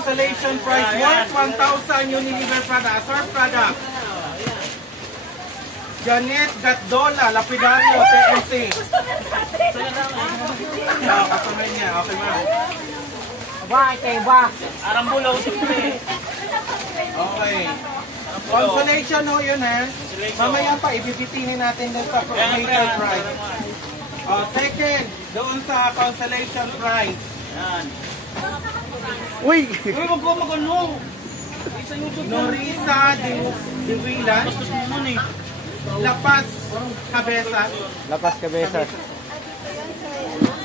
consolation prize worth 1,000 Unilever product, Asor product. Janet Gatdola, Lapidario, TMC. Kasama niya. Okay, ma'am. Ba, kayo ba? Arambulaw simple. Okay. Consolation ho yun, ha? Mamaya pa, ibibitinin natin din sa consolation prize. Second, doon sa consolation prize. Yan. Uy! Uy, wag ko mag-ano. Sa YouTube. Norisa de Villan. Gusto mo nun eh. Lapas Cabezas. Lapas Cabezas.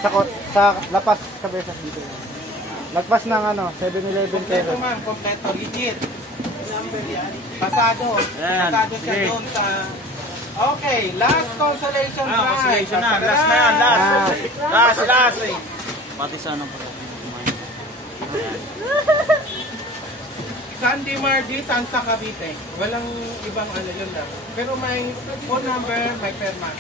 Sa Lapas Cabezas dito. Lagpas ng ano, 7-Eleven Kompleto pesos. man, kompleto. Legit. Pasado. Yan. Pasado siya Okay. doon sa... Okay, last consolation prize. Consolation na. Last na yan, last. Last. Pati sana pa. Sandy Marditan sa Cavite. Walang ibang ano yun lang. Pero may phone number, may perma.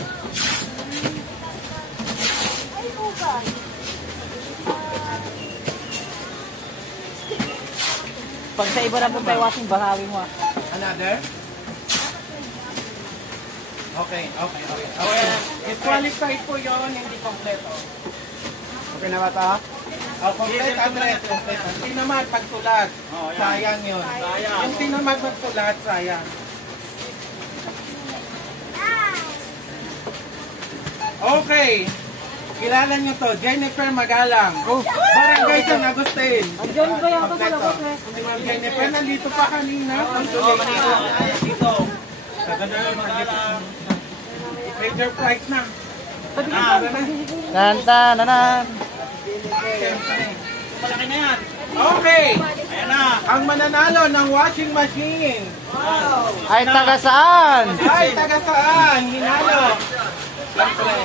Pag sa iba na po tayo wasing bahawi mo. Another? Okay. Disqualified po yun, hindi kompleto. Okay na ba ito? Complete address, complete. Hindi naman pagsulat. Sayang yun. Yung hindi naman pagsulat, sayang. Okay. Kilala nyo to, Jennifer Magalang. Barangay San Agustin. Andiyan ba yung Kompleto. Si Ma'am Jennifer, nandito pa kanina. Dito. Sa ganun, major prize na. Tan-tan-tanan. Malaki na yan. Okay. Ayan na. Ang mananalo ng washing machine. Ay, taga saan? Ay, taga saan? Hinalo. Siyempre.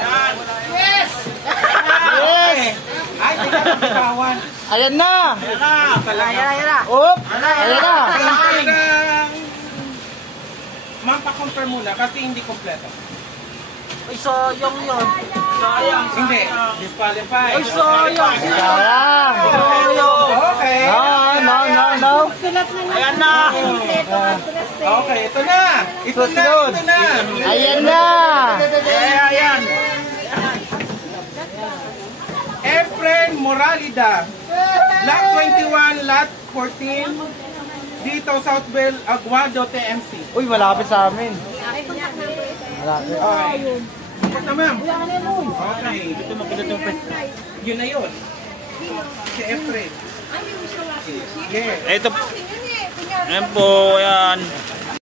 Ayan. Yes! Yes! Ay, taga katawan. Ayan na! Ayan na. Ayan na. Oop! Ayan na! Ma'am, pa-confirm muna kasi hindi kompleto. Ay, sayang yun. Sayang. Hindi. Disqualified. Ay, sayang. Sayang! Okay. No. Ayan na. Okay, ito na. Ito Susunod. na. Ayan na! Ayan. Efren Moralida. Lot 21, Lot 14. Dito, Southwell, Aguado, TMC. Uy, malapit sa amin. Malapit. Okay. Tapos na, ma'am. Okay. Ito makilat yung pet. Yun na yun. Si Efren. Yes. Ito. Ayan po, ayan.